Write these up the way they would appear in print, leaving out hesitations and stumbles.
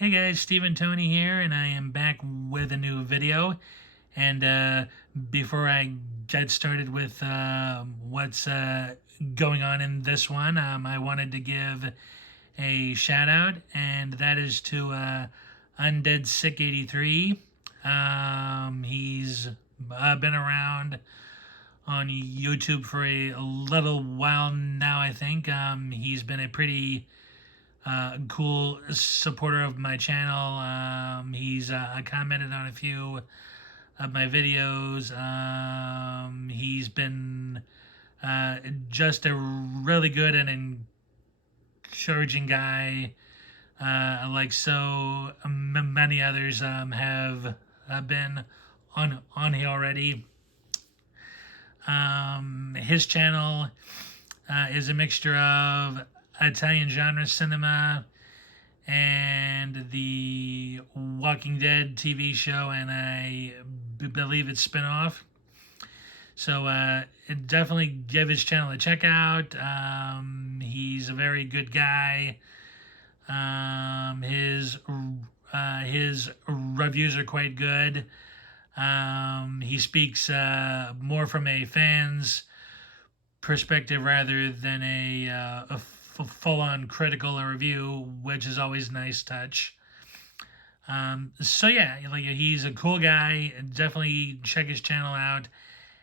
Hey guys, Steve Tony here, and I am back with a new video. And before I get started with what's going on in this one, I wanted to give a shout out, and that is to Undead Sick 83. He's been around on YouTube for a little while now, I think. He's been a pretty cool supporter of my channel. He's commented on a few of my videos. He's been just a really good and encouraging guy, like so many others have been on here already. His channel is a mixture of Italian genre cinema and the Walking Dead TV show, and I believe it's spin-off. So definitely give his channel a check out. He's a very good guy. His reviews are quite good. He speaks more from a fan's perspective rather than a full-on critical review, which is always a nice touch. So yeah, like he's a cool guy. Definitely check his channel out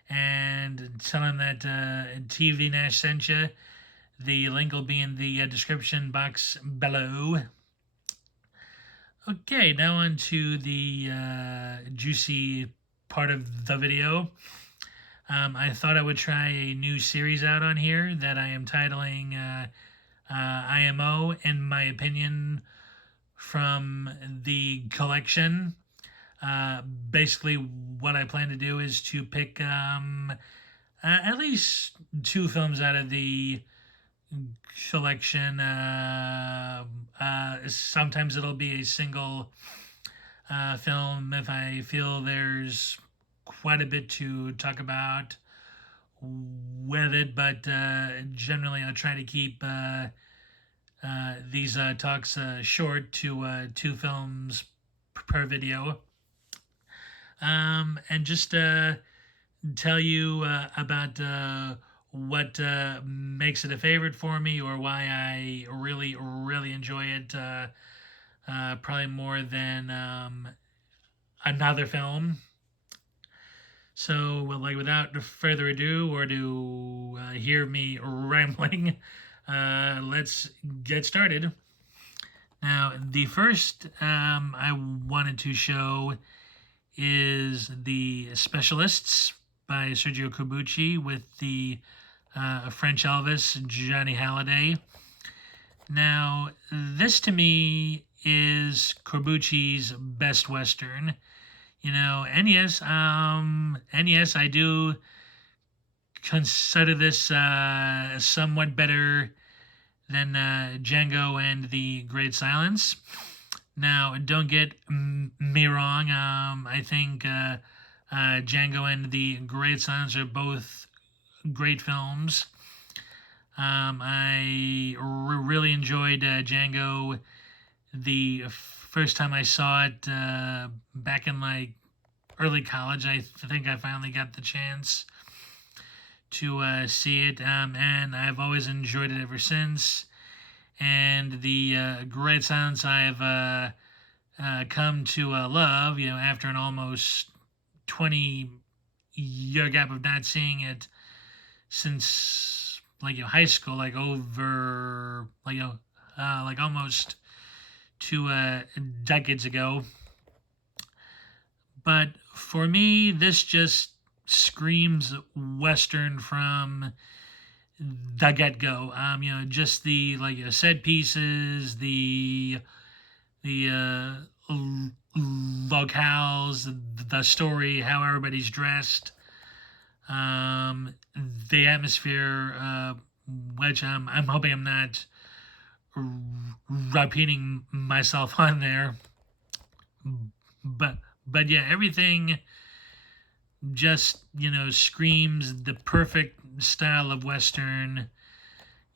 and tell him that TV Nash sent you. The link will be in the description box below. Okay, now on to the juicy part of the video. I thought I would try a new series out on here that I am titling IMO, in my opinion, from the collection. Basically, what I plan to do is to pick at least two films out of the collection. Sometimes it'll be a single film if I feel there's quite a bit to talk about with it, but generally I'll try to keep these talks short to two films per video. And just tell you about what makes it a favorite for me, or why I really enjoy it, probably more than another film. So, well, like without further ado, or to hear me rambling, let's get started. Now, the first I wanted to show is The Specialists by Sergio Corbucci with the French Elvis, Johnny Hallyday. Now, this to me is Corbucci's best Western. You know, and yes, I do consider this somewhat better than Django and the Great Silence. Now, don't get me wrong. I think Django and the Great Silence are both great films. I really enjoyed Django the first time I saw it back in like early college. I think I finally got the chance to see it, and I've always enjoyed it ever since. And the Great Silence I've come to love, you know, after an almost 20-year gap of not seeing it since like high school, like over like almost 2 decades ago. But for me, this just screams Western from the get-go. Just the set pieces, the locales, the story, how everybody's dressed, the atmosphere, which I'm hoping I'm not repeating myself on there, but yeah, everything just screams the perfect style of Western.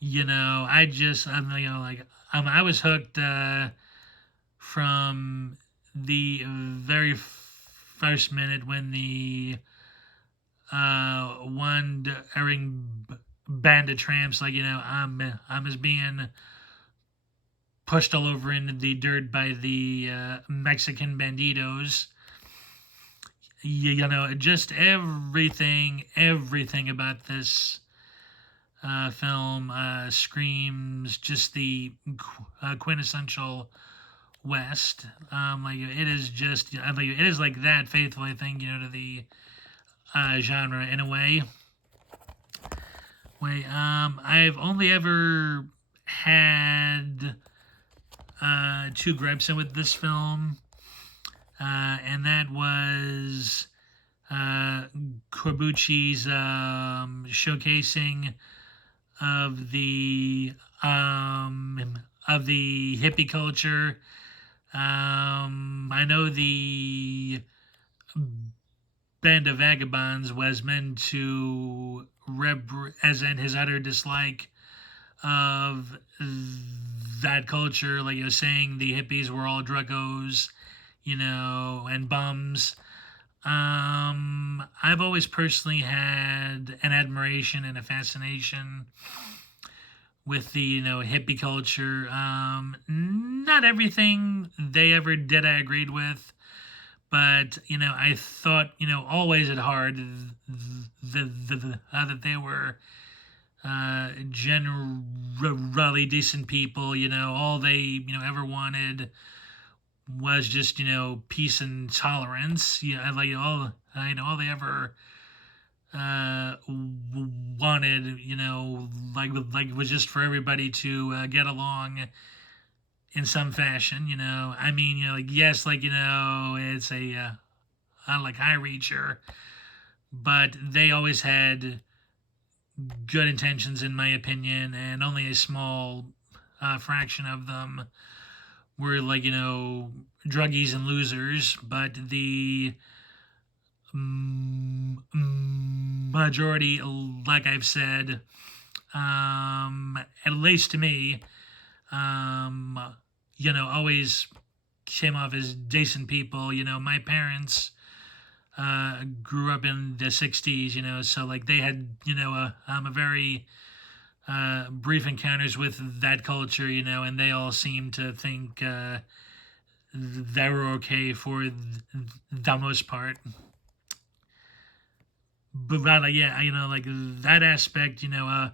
I was hooked from the very first minute when the wandering band of tramps, like, I'm as being pushed all over in the dirt by the Mexican banditos. Just everything about this film screams just the quintessential West. Like it is just, like it is like that faithful, I think, to the genre in a way. I've only ever had two gripes with this film, and that was Corbucci's showcasing of the hippie culture. I know the band of vagabonds was meant to represent his utter dislike of that culture, like saying the hippies were all druggos, and bums. I've always personally had an admiration and a fascination with the hippie culture. Not everything they ever did I agreed with, but I thought always at heart that they were generally decent people. All they ever wanted was just peace and tolerance. Like all they ever wanted, like was just for everybody to get along in some fashion. I mean, like yes, like it's a like high reacher, but they always had good intentions, in my opinion, and only a small fraction of them were like druggies and losers, but the majority, like I've said, at least to me, always came off as decent people. My parents grew up in the 60s, so like they had, a very brief encounters with that culture, and they all seemed to think they were okay for the most part. But like, yeah, like that aspect, of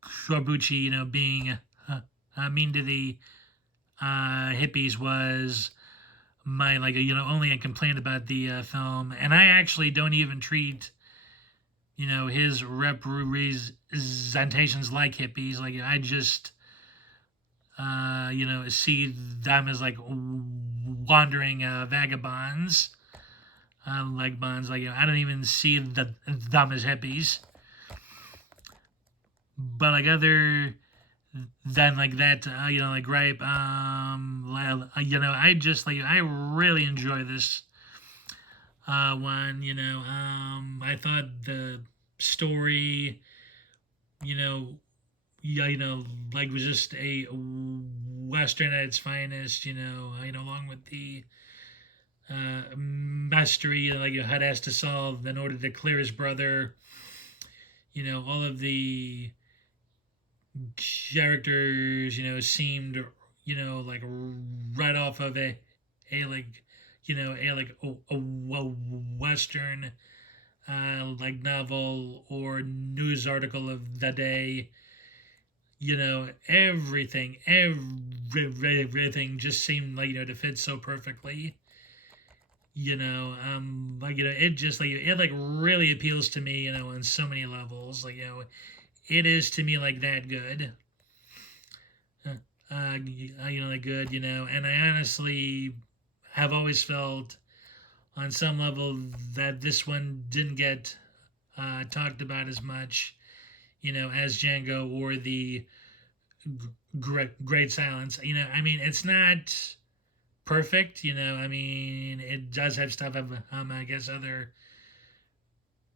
Corbucci, being mean to the hippies was my like only a complaint about the film, and I actually don't even treat his representations like hippies. Like I just see them as like wandering vagabonds, like bonds. Like I don't even see them as hippies. But like other than like that, like gripe, I just like I really enjoy this one. I thought the story, you know, yeah, like was just a western at its finest. Along with the mystery, like you had has to solve in order to clear his brother. All of the characters, seemed, like right off of a like, a western like novel or news article of the day. Everything just seemed like to fit so perfectly. Like it just like it like really appeals to me. On so many levels. Like it is to me like that good. Like good. And I honestly have always felt on some level that this one didn't get talked about as much, as Django or the Great Silence. I mean, it's not perfect. I mean, it does have stuff I guess other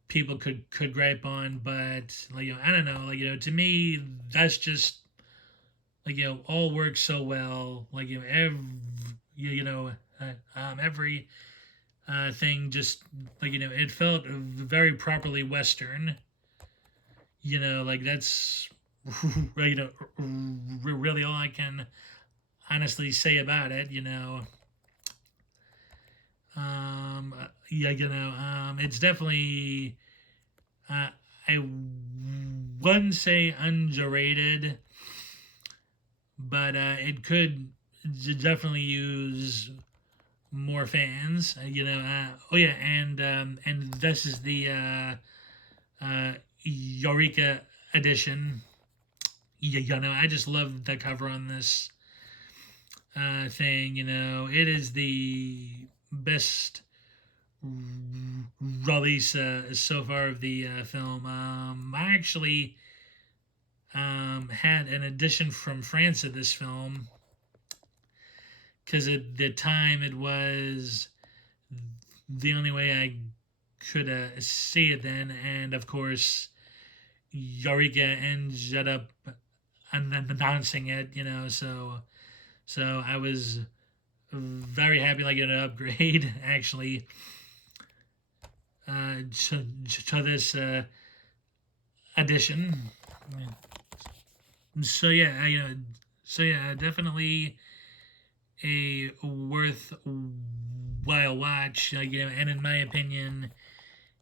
people could gripe on, but like I don't know, like to me that's just all works so well. Every thing just it felt very properly Western. That's really all I can honestly say about it. It's definitely uh, I wouldn't say underrated, but it could definitely use more fans. Oh yeah, and this is the Eureka edition. I just love the cover on this thing. It is the best release so far of the film. I actually had an edition from France of this film because at the time it was the only way I could see it then, and of course Eureka ended up announcing it. So I was very happy like an upgrade actually to this edition. So yeah, definitely a worthwhile watch. And in my opinion,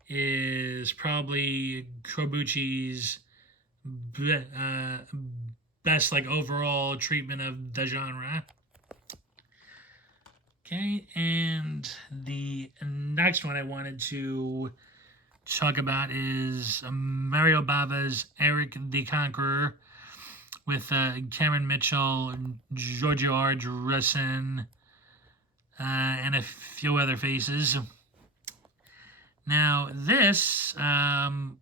is probably Corbucci's best overall treatment of the genre. Okay, and the next one I wanted to talk about is Mario Bava's Eric the Conqueror with Cameron Mitchell, Giorgio Ardrasen, and a few other faces. Now, this, after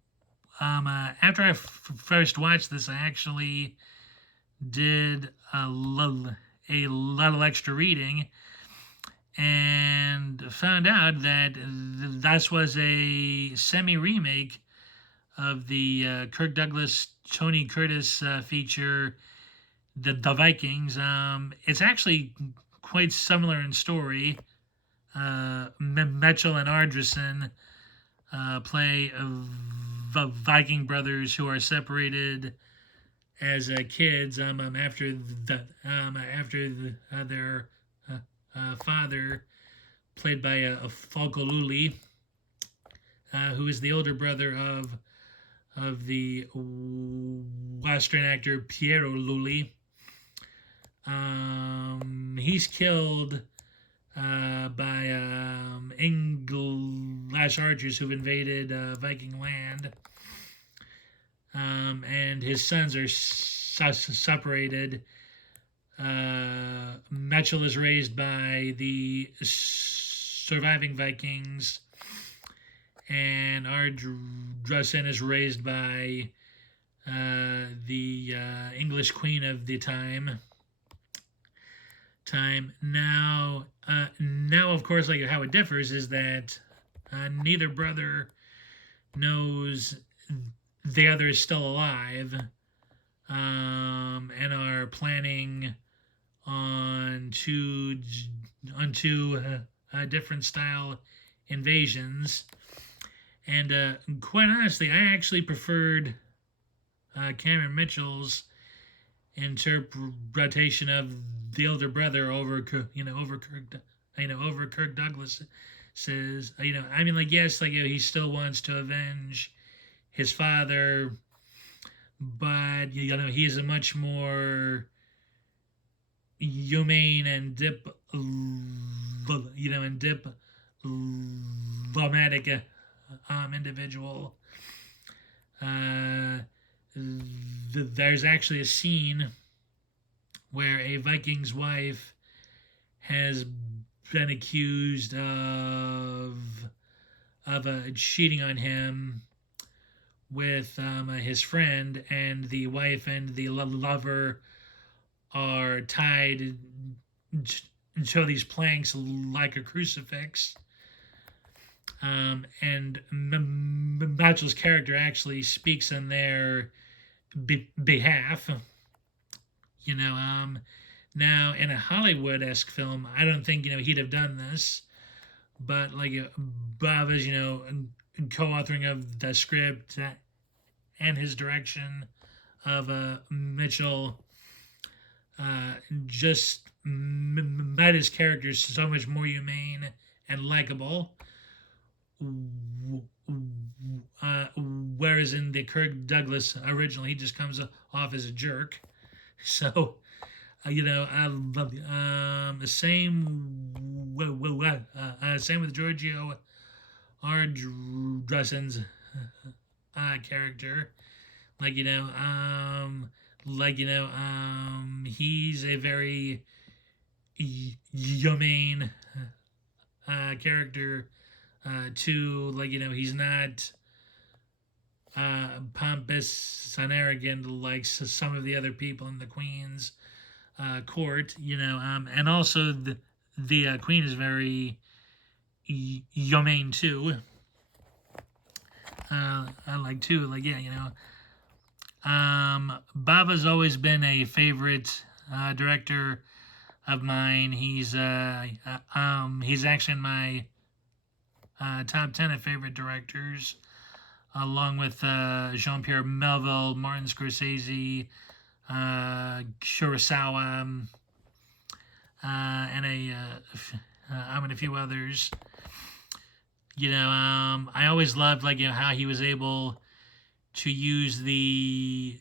I first watched this, I actually did a little extra reading and found out that this was a semi-remake of the Kirk Douglas, Tony Curtis feature, the Vikings. It's actually quite similar in story. Mitchell and Ardrasen play Viking brothers who are separated as kids after their father, played by Falco Lully, who is the older brother of the Western actor Piero Lully. He's killed by English archers who've invaded Viking land, and his sons are separated. Mitchell is raised by the surviving Vikings, and Ardrasen is raised by the English queen of the time. Now, of course, how it differs is that neither brother knows the other is still alive, and are planning on two different style invasions. And quite honestly, I actually preferred Cameron Mitchell's interpretation of the elder brother over Kirk Douglas says. Yes, he still wants to avenge his father, but he is a much more humane and diplomatic individual. There's actually a scene where a Viking's wife has been accused of cheating on him with his friend, and the wife and the lover are tied to these planks like a crucifix. And Mitchell's character actually speaks on their behalf. You know, now in a Hollywood-esque film, I don't think he'd have done this, but like Bob is co-authoring of the script and his direction of Mitchell just made his characters so much more humane and likable. Uh, Whereas in the Kirk Douglas original, he just comes off as a jerk. So, I love the same with Giorgio R. Dressen's character. Like he's a very humane character too. Like he's not pompous and arrogant like some of the other people in the Queen's court. And also the Queen is very humane too. I like too. Like yeah, Bava's always been a favorite director of mine. He's actually in my top 10 of favorite directors, along with Jean-Pierre Melville, Martin Scorsese, Kurosawa, and a few others. I always loved how he was able to use the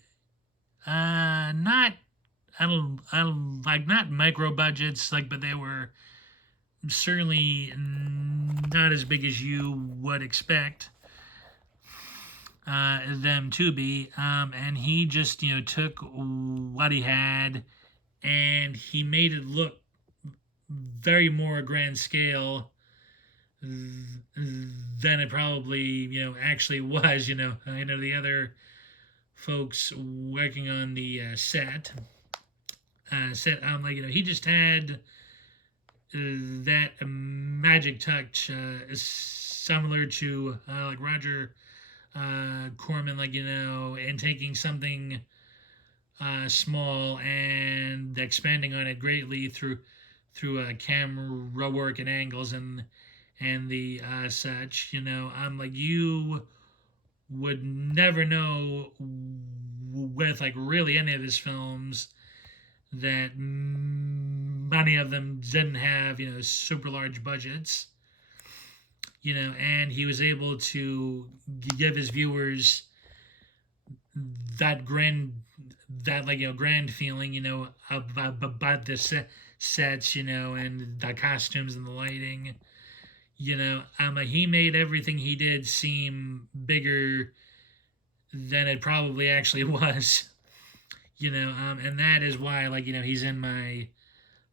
not I don't like not micro budgets but they were certainly not as big as you would expect them to be, and he just took what he had and he made it look very more grand scale than it probably actually was. The other folks working on the set he just had that magic touch similar to like Roger Corman, and taking something small and expanding on it greatly through camera work and angles and the such. You would never know with really any of his films that many of them didn't have super large budgets. And he was able to give his viewers that grand feeling about the sets and the costumes and the lighting. He made everything he did seem bigger than it probably actually was. And that is why he's in my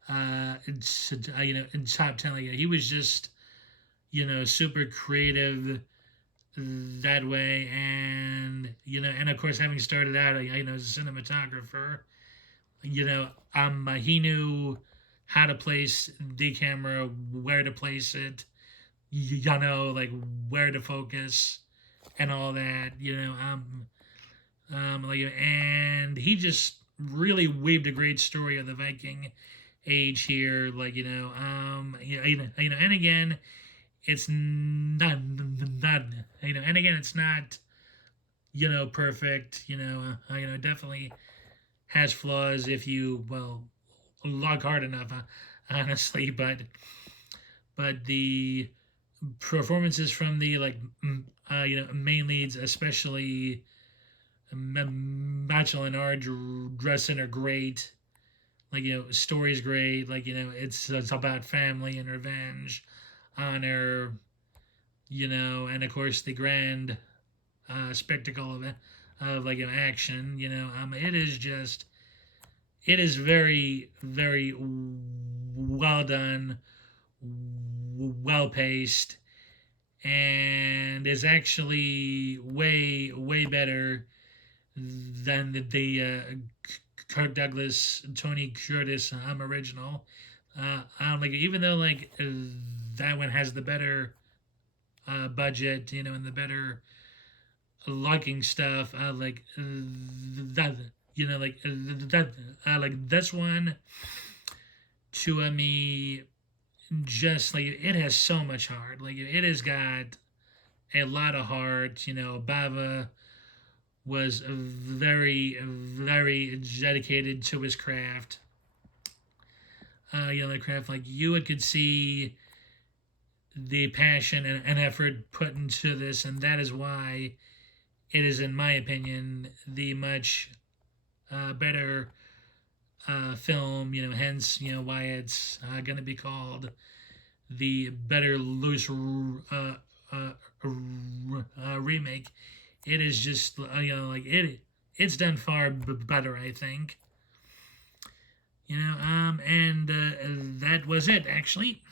in top 10. He was just super creative that way, and of course having started out as a cinematographer, he knew how to place the camera, where to place it, where to focus and all that. And he just really weaved a great story of the Viking age here. And again, it's not and again, it's not perfect. Definitely has flaws if you look hard enough, honestly. But the performances from the main leads, especially Mitchell and R. Dressen, are great. Story's great. It's about family and revenge, honor, and of course the grand spectacle of action. It is very very well done, well paced, and is actually way better than the Kirk Douglas, Tony Curtis original. Even though that one has the better budget, and the better looking stuff. That like this one to me, just like it has so much heart. Like it has got a lot of heart. Bava was very, very dedicated to his craft. The craft, like you could see the passion and effort put into this, and that is why it is, in my opinion, the much better film. Hence, why it's going to be called the better loose remake. It is just like it's done far better, I think. And that was it actually.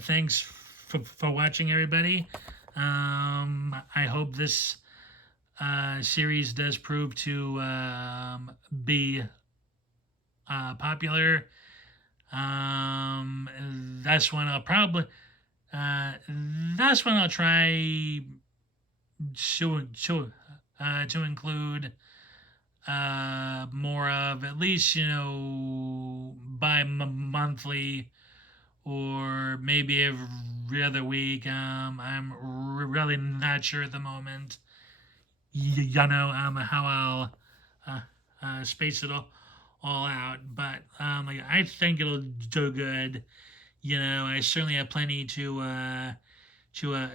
Thanks for watching, everybody. I hope this series does prove to be popular. That's when I'll probably that's when I'll try to include more of, at least bi-monthly or maybe every other week. I'm really not sure at the moment. How I'll space it all out, but like I think it'll do good. I certainly have plenty to uh, to uh,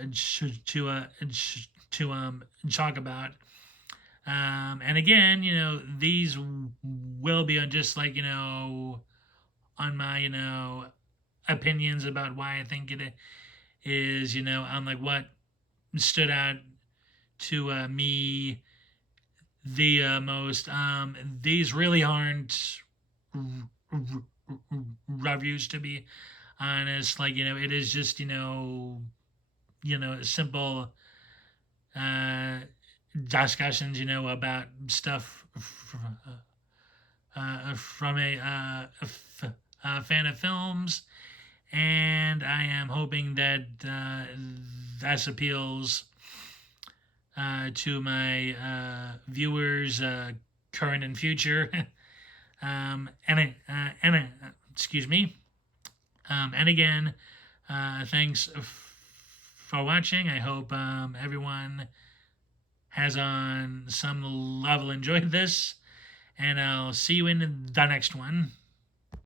talk about. And again, these will be on just like on my opinions about why I think it is. On like what stood out to me the most. These really aren't reviews, to be honest. Like it is just simple uh, discussions about stuff from a fan of films, and I am hoping that that appeals to my viewers, current and future. Excuse me. And again, thanks for watching. I hope everyone has on some level enjoyed this, and I'll see you in the next one.